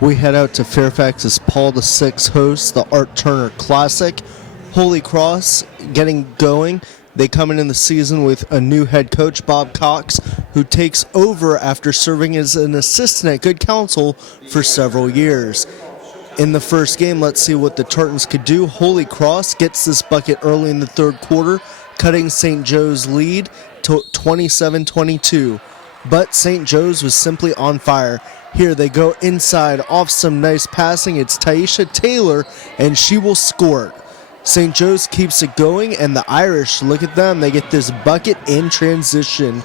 we head out to Fairfax as Paul VI hosts the Art Turner Classic. Holy Cross getting going. They come in the season with a new head coach, Bob Cox, who takes over after serving as an assistant at Good Counsel for several years. In the first game, let's see what the Tartans could do. Holy Cross gets this bucket early in the third quarter, cutting St. Joe's lead to 27-22. But St. Joe's was simply on fire. Here they go inside off some nice passing. It's Taisha Taylor, and she will score it. St. Joe's keeps it going, and the Irish, look at them. They get this bucket in transition.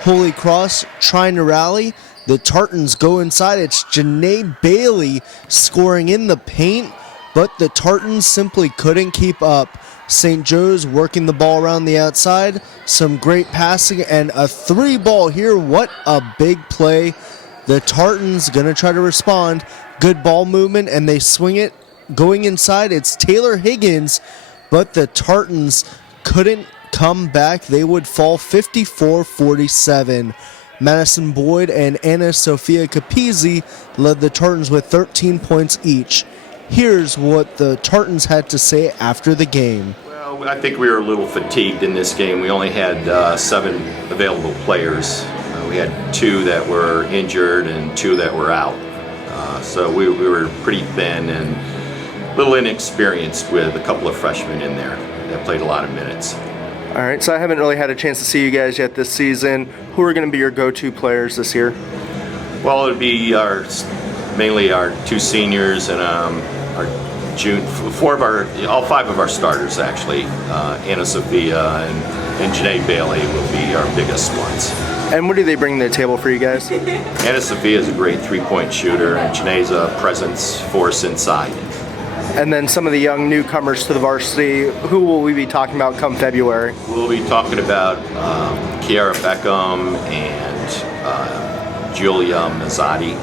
Holy Cross trying to rally. The Tartans go inside. It's Janae Bailey scoring in the paint, but the Tartans simply couldn't keep up. St. Joe's working the ball around the outside. Some great passing and a three ball here. What a big play. The Tartans going to try to respond. Good ball movement, and they swing it. Going inside, it's Taylor Higgins, but the Tartans couldn't come back. They would fall 54-47. Madison Boyd and Anna Sophia Capizzi led the Tartans with 13 points each. Here's what the Tartans had to say after the game. Well, I think we were a little fatigued in this game. We only had 7 available players. We had 2 that were injured and 2 that were out. So we were pretty thin and a little inexperienced with a couple of freshmen in there that played a lot of minutes. All right, so I haven't really had a chance to see you guys yet this season. Who are going to be your go-to players this year? Well, it would be mainly our 2 seniors and our all 5 of our starters actually. Anna Sophia and Janae Bailey will be our biggest ones. And what do they bring to the table for you guys? Anna Sophia is a great 3-point shooter, and Janae's a presence force inside. And then some of the young newcomers to the varsity, who will we be talking about come February? We'll be talking about Kiara Beckham and Julia Mazzotti.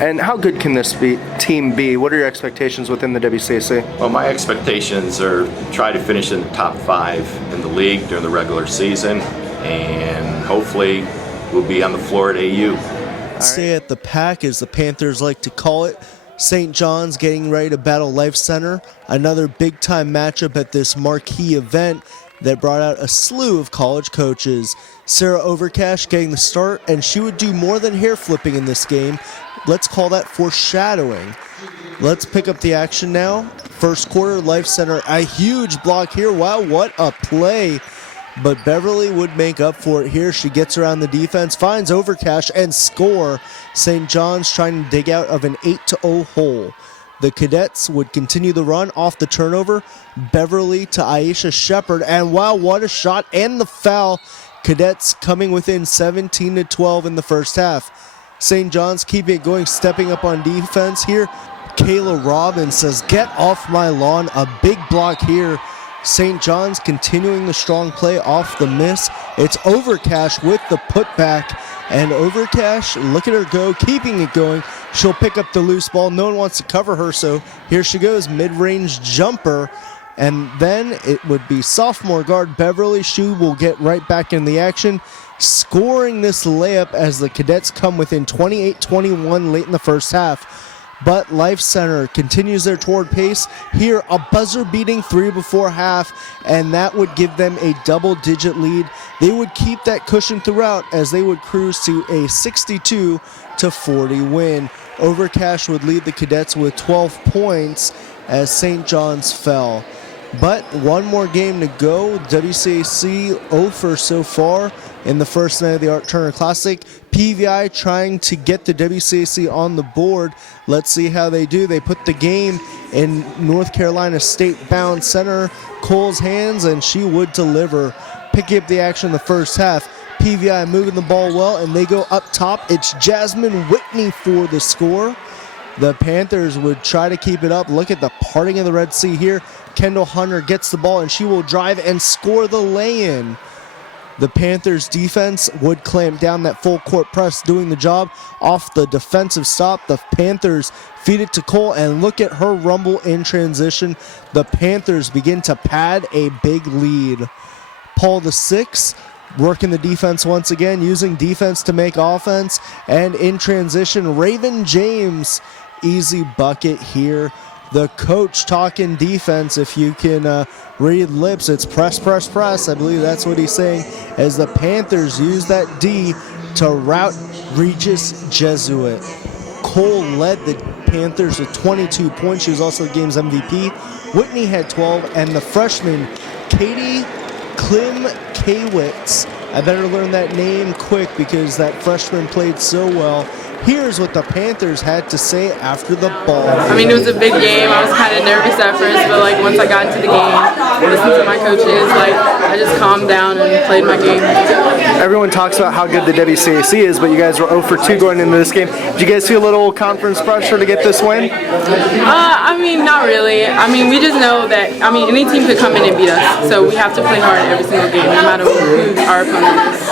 And how good can this team be? What are your expectations within the WCAC? Well, my expectations are try to finish in the top 5 in the league during the regular season, and hopefully we'll be on the floor at AU. Stay at the pack, as the Panthers like to call it. St. John's getting ready to battle Life Center, another big-time matchup at this marquee event that brought out a slew of college coaches. Sarah Overcash getting the start, and she would do more than hair flipping in this game. Let's call that foreshadowing. Let's pick up the action now. First quarter, Life Center, a huge block here. Wow, what a play. But Beverly would make up for it here. She gets around the defense, finds Overcash, and score. St. John's trying to dig out of an 8-0 hole. The Cadets would continue the run off the turnover. Beverly to Aisha Shepard, and wow, what a shot and the foul. Cadets coming within 17-12 in the first half. St. John's keeping it going, stepping up on defense here. Kayla Robbins says, "Get off my lawn." A big block here. St. John's continuing the strong play off the miss. It's Overcash with the putback. And Overcash, look at her go, keeping it going. She'll pick up the loose ball. No one wants to cover her, so here she goes, mid-range jumper. And then it would be sophomore guard Beverly. She will get right back in the action, scoring this layup as the Cadets come within 28-21 late in the first half. But Life Center continues their toward pace. Here, a buzzer-beating 3 before half, and that would give them a double-digit lead. They would keep that cushion throughout as they would cruise to a 62-40 win. Overcash would lead the Cadets with 12 points as St. John's fell. But one more game to go. WCAC 0 so far in the first night of the Art Turner Classic. PVI trying to get the WCAC on the board. Let's see how they do. They put the game in North Carolina State-bound center Cole's hands, and she would deliver. Picking up the action in the first half. PVI moving the ball well, and they go up top. It's Jasmine Whitney for the score. The Panthers would try to keep it up. Look at the parting of the Red Sea here. Kendall Hunter gets the ball, and she will drive and score the lay-in. The Panthers defense would clamp down that full court press, doing the job off the defensive stop. The Panthers feed it to Cole, and look at her rumble in transition. The Panthers begin to pad a big lead. Paul VI working the defense once again, using defense to make offense, and in transition, Raven James, easy bucket here. The coach talking defense. If you can read lips, it's press, press, press. I believe that's what he's saying, as the Panthers use that D to rout Regis Jesuit. Cole led the Panthers with 22 points. She was also the game's MVP. Whitney had 12, and the freshman, Katie Klim-Kawitz. I better learn that name quick because that freshman played so well. Here's what the Panthers had to say after the ball. I mean, it was a big game. I was kind of nervous at first, but like once I got into the game, listened to my coaches, like I just calmed down and played my game. Everyone talks about how good the WCAC is, but you guys were 0 for 2 going into this game. Did you guys feel a little conference pressure to get this win? I mean, not really. I mean, we just know that, I mean, any team could come in and beat us, so we have to play hard every single game, no matter who our opponent is.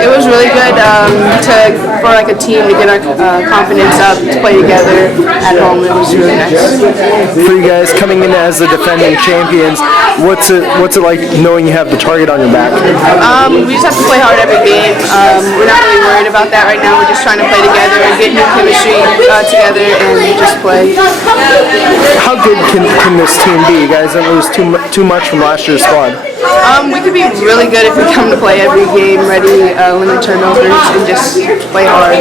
It was really good for like a team to get our confidence up, to play together at home. It was really nice. For you guys coming in as the defending champions, what's it like knowing you have the target on your back? We just have to play hard every game. We're not really worried about that right now. We're just trying to play together and get new chemistry together and just play. How good can this team be? You guys didn't lose too much from last year's squad. We could be really good if we come to play every game, ready, limit turnovers, and just play hard.